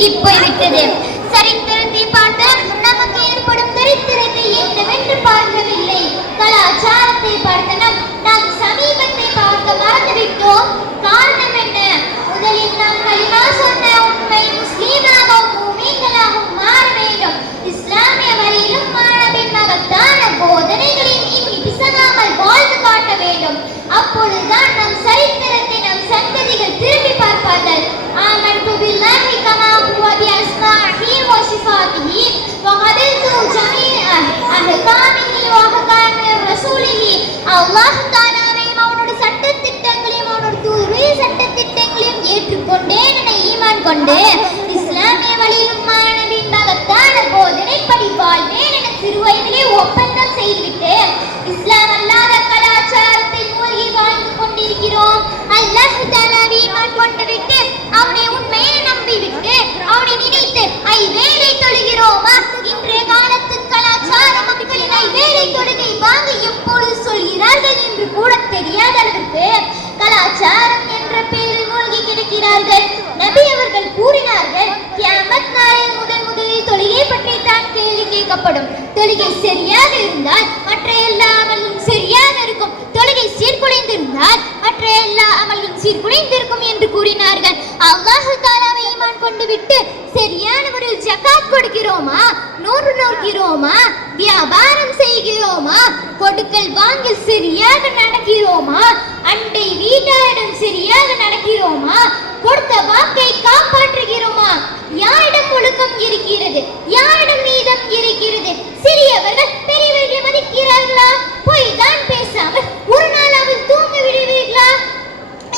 பெருகி போய்விட்டது. சரித்திரத்தை பார்த்தால் நமக்கு ஏற்படும் தரித்திரத்தை என்னவென்று பார்க்கவில்லை. கலாச்சாரத்தை பார்த்தனம் நாம் சமீபத்தை பார்க்க மறந்துவிட்டோம். காரணம் என்ன? முதலில் நாம் கலிமா சொன்ன உண்மை முஸ்லீமாகவும் மூமின்களாகவும் மாற வேண்டும். இஸ்லாமிய வழியிலும் மாணவின் மகத்தான போதனைகளையும் இனி பிசகாமல் வாழ்ந்து காட்ட வேண்டும். அப்பொழுதுதான் நம் சரித்திரத்தை நம் சந்ததிகள் திரும்பி பார்ப்பார்கள். ஆமன்து பில்லாஹி கமா ஹுவ பிஅஸ்மாஇஹி வ சிஃபாத்திஹி வ கபில்து ஜமீஅ அஹ்காமிஹி வ அஹ்காமி ரசூலிஹி. அல்லாஹ் தஆலாவையும் அவனுடைய சட்டத்திட்டங்களையும் அவனுடைய தூதருடைய சட்டத்திட்டங்களையும் ஏற்றுக்கொண்டேன் என ஈமான் கொண்டு இஸ்லாமிய வழியிலும் மாணவின் மகத்தான போதனைப்படி வாழ்வேன் என சிறுவயதிலே ஒப்பந்தம் செய்துவிட்டு இஸ்லாம் அல்லாத கலாச்சாரத்தில் மூழ்கி வாழ்ந்து கொண்டிருக்கிறோம். அல்லாஹ் தஆலாவை ஈமான் கொண்டுவிட்டு அவனை உண்மையை நம்பிவிட்டு அவனை நினைத்து ஐவேளை தொழுகிறோமா? இன்றைய காலத்து கலாச்சார மக்களின் ஐவேளை தொழுகை வாங்க எப்பொழுது சொல்கிறார்கள் என்று கூட தெரியாத அளவிற்கு கலாச்சாரம் என்ற பெயரில் மூழ்கி கிடக்கிறார்கள். நபி அவர்கள் கூறினார்கள், கியாமத் நாளில் முதலில் தொழுகை பற்றி தான் கேள்வி கேட்கப்படும். தொழுகை சரியாக இருந்தால் மற்ற எல்லா அமலும் சரியாக இருக்கும். தொழுகை சீர்குலைந்திருந்தால் மற்ற எல்லா அமலும் சீர்குலைந்திருக்கும் என்று கூறினார்கள். அல்லாஹ் தஆலாவை ஈமான் கொண்டு விட்டு சரியான முறையில் ஜகாத் கொடுக்கிறோமா? நோன்பு நோக்கிறோமா? வியாபாரம் செய்கிறோமா? கொடுக்கல் வாங்கல் சரியாக நடக்கிறோமா? அண்டை வீட்டாரிடம் சரியாக நடக்கிறோமா? கொடுத்த வாக்கை காப்பாற்றுகிறோமா? யாரிடம் ஒழுக்கம் இருக்கிறது? யாரிடம் நீதம் இருக்கிறது? சிறியவர்கள் பெரியவர்களை மதிக்கிறார்களா? பொய் தான் பேசாமல் ஒரு நாளாவது தூங்க விடுவீர்களா?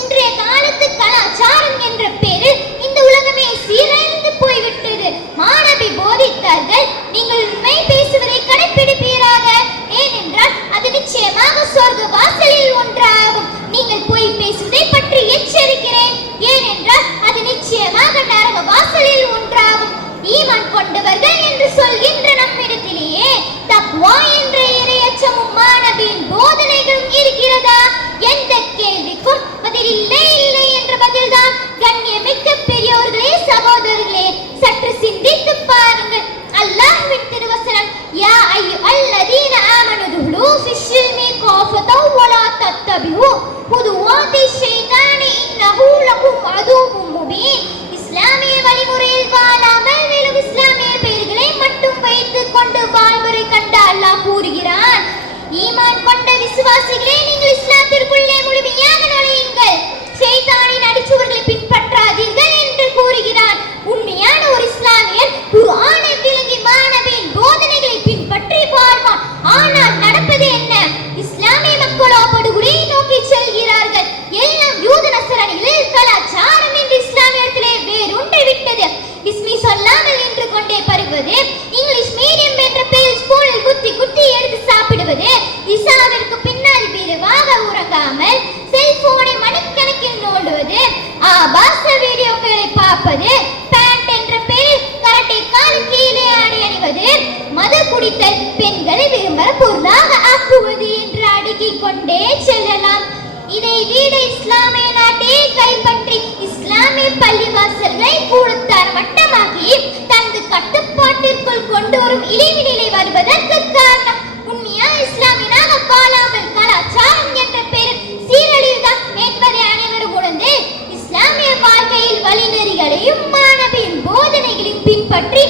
இன்றைய காலத்து கலாச்சாரம் என்ற பேரில் இந்த உலகமே சீரழிந்து போய்விட்டது. மாணவி போதித்தார்கள், நீங்கள் உண்மை பேசுவதை கடைப்பிடிப்பீராக. ஏனென்றால் அது நிச்சயமாக சொர்க்க வாசலில் ஒன்றாகும். நீங்கள் பொய் பேசுவதை பற்றி எச்சரிக்கிறேன். ஏனென்றால் அது நிச்சயமாக நரக வாசலில் ஒன்றாகும். ஈமான் கொண்டவர்கள் என்று சொல்கின்ற நம்மிடத்திலேயே தக்வா என்ற இறையச்சமும் மாணவியின் போதனைகளும் இருக்கிறதா? எந்த கேள்விக்கும் பதில் இல்லை இல்லை என்ற பதில்தான். கண்ணியமிக்க பெரியோர்களே, சகோதரர்களே, சற்று சிந்தித்து பாருங்கள். அல்லாஹ்வின் திருவசனம், யா அய்யுஹல்லதீன ஆமனு துஹுலு ஃபிஸ்ஸில்மி காஃபதன் வ லா தத்தபிஉ குதுவாத்தி ஷைத்தானி இன்னஹு லகும் அதுவும் முபீன். இஸ்லாமிய வழிமுறையில் வாழாமல் வெறும் இஸ்லாமிய பெயர்களை மட்டும் வைத்துக் கொண்டு வாழ்முறை கண்ட அல்லாஹ் கூறுகிறான், ஈமான் கொண்ட விசுவாசிகளே, நீங்கள் இஸ்லாத்திற்குள்ளே முழுமையாக நுழையுங்கள். ஷைத்தானின் அடிச்சுவர்களை பின்பற்றாதீர்கள் என்று கூறுகிறான். உண்மையான ஒரு இஸ்லாமியர் குர்ஆனை விளங்கி மாணவியின் போதனைகளை பின்பற்றி வாழ்வான். ஆனால் நடப்பது என்ன? இஸ்லாமிய மக்களோ படுகொலையை நோக்கி செல்கிறார்கள். எல்லாம் யூத நசரணிகளில் கலாச்சாரம் என்று இஸ்லாமியத்திலே வேரூன்றி விட்டது. பிஸ்மி சொல்லாமல் நின்று கொண்டே பருகுவது, இங்கிலீஷ் மீடியம் என்ற பெயரில் ஸ்கூலில் குத்தி குத்தி எடுத்து சாப்பிடுவது, இசாவிற்கு பின்னால் விரைவாக உறங்காமல் செல்போனை மணிக்கணக்கில் நோண்டுவது, ஆபாச வீடியோக்களை பார்ப்பது, பேண்ட் என்ற பெயரில் கரட்டை கால் கீழே ஆடை அணிவது, மது குடித்தல், பெண்களை விரும்பர பொருளாக ஆக்குவது என்று அடுக்கிக் கொண்டே செல்லலாம். இதை விட இஸ்லாமிய நாட்டை கைப்பற்றி இஸ்லாமிய பள்ளிவாசல்களை கூடுத்தார் மட்டமாகி தனது கட்டுப்பாட்டிற்குள் கொண்டு வரும் இழிவு நிலை வருவதற்கு காரணம் உண்மையா இஸ்லாமியனாக வாழாமல் கலாச்சாரம் என்ற பெயரில் சீரழிவுதான் என்பதை அனைவரும் உணர்ந்து இஸ்லாமிய வாழ்க்கையில் வழிநெறிகளையும் மாணவியின் போதனைகளையும் பின்பற்றி